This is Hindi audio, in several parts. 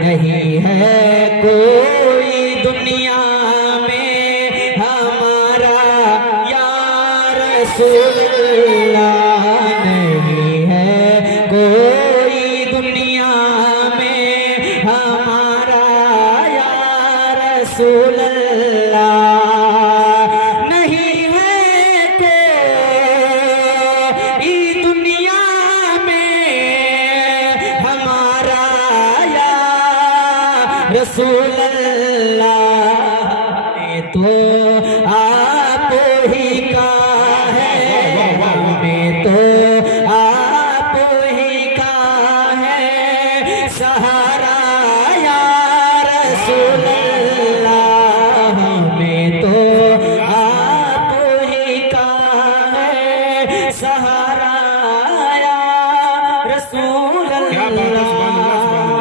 नहीं है कोई दुनिया में हमारा या रसूल अल्लाह, नहीं है कोई दुनिया में हमारा या रसूल अल्लाह, नहीं है कोई दुनिया में हमारा या रसूल अल्लाह, तो आप ही का है, हमें तो आप ही का है सहारा या रसूल अल्लाह, हमें तो आप ही का है सहारा या रसूल अल्लाह।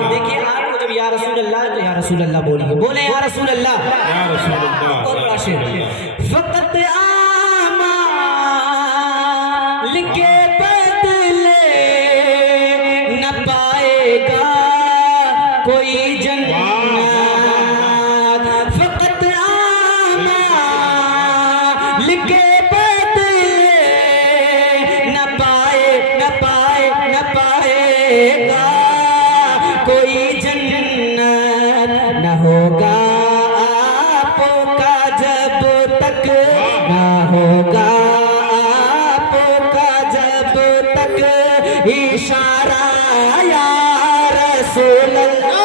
देखिए आपको जब या रसूल अल्लाह तो या रसूल अल्लाह बोलिए, बोले या रसूल अल्लाह, या रसूल अल्लाह। और बड़ा शेर, फकत आमाल के बदले न पाएगा कोई जन्नत, फकत आमाल के बदले न पाएगा कोई जन्नत, न होगा आपका जब तक, न होगा आपका जब तक इशारा या रसूल अल्लाह।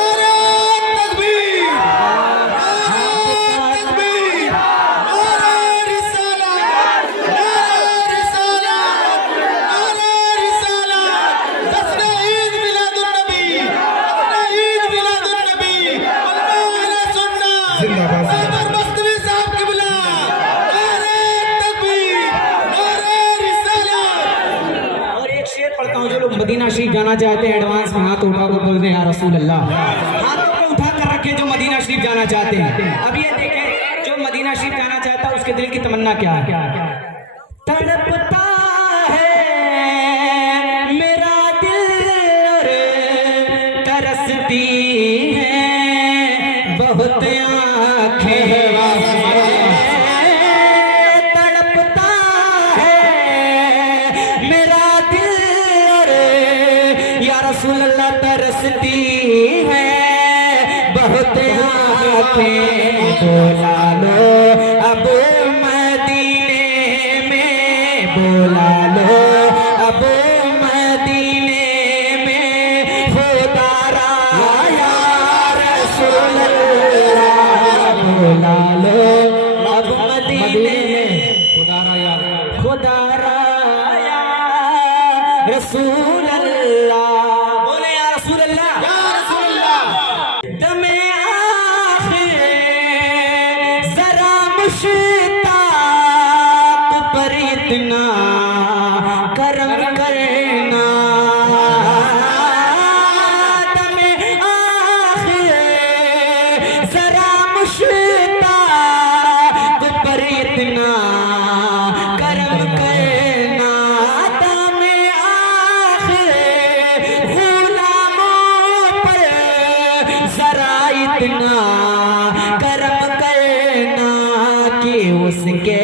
पढ़ता हूँ, जो लोग मदीना शरीफ जाना चाहते हैं एडवांस में हाथ उठा कर बोलते हैं या रसूल अल्लाह, हाथों को उठा कर रखे जो मदीना शरीफ जाना चाहते हैं। अब ये देखें जो मदीना शरीफ जाना चाहता है उसके दिल की तमन्ना क्या है? तड़पता है मेरा दिल और तरसती है बहुत आँखें, रसूल अल्लाह तरसती है बहुत आँखें, बोला लो अब मदीने में, बोला लो अब मदीने में खुदारा या रसूल अल्लाह, बोला लो अब मदीने में खुदारा या रसूल अल्लाह। मुश्ताक पर इतना करम करना, दमे आखिर जरा मुश्ताक पर इतना करम करना, दमे आखिर गुलामों पर जरा इतना करम करना कि उसके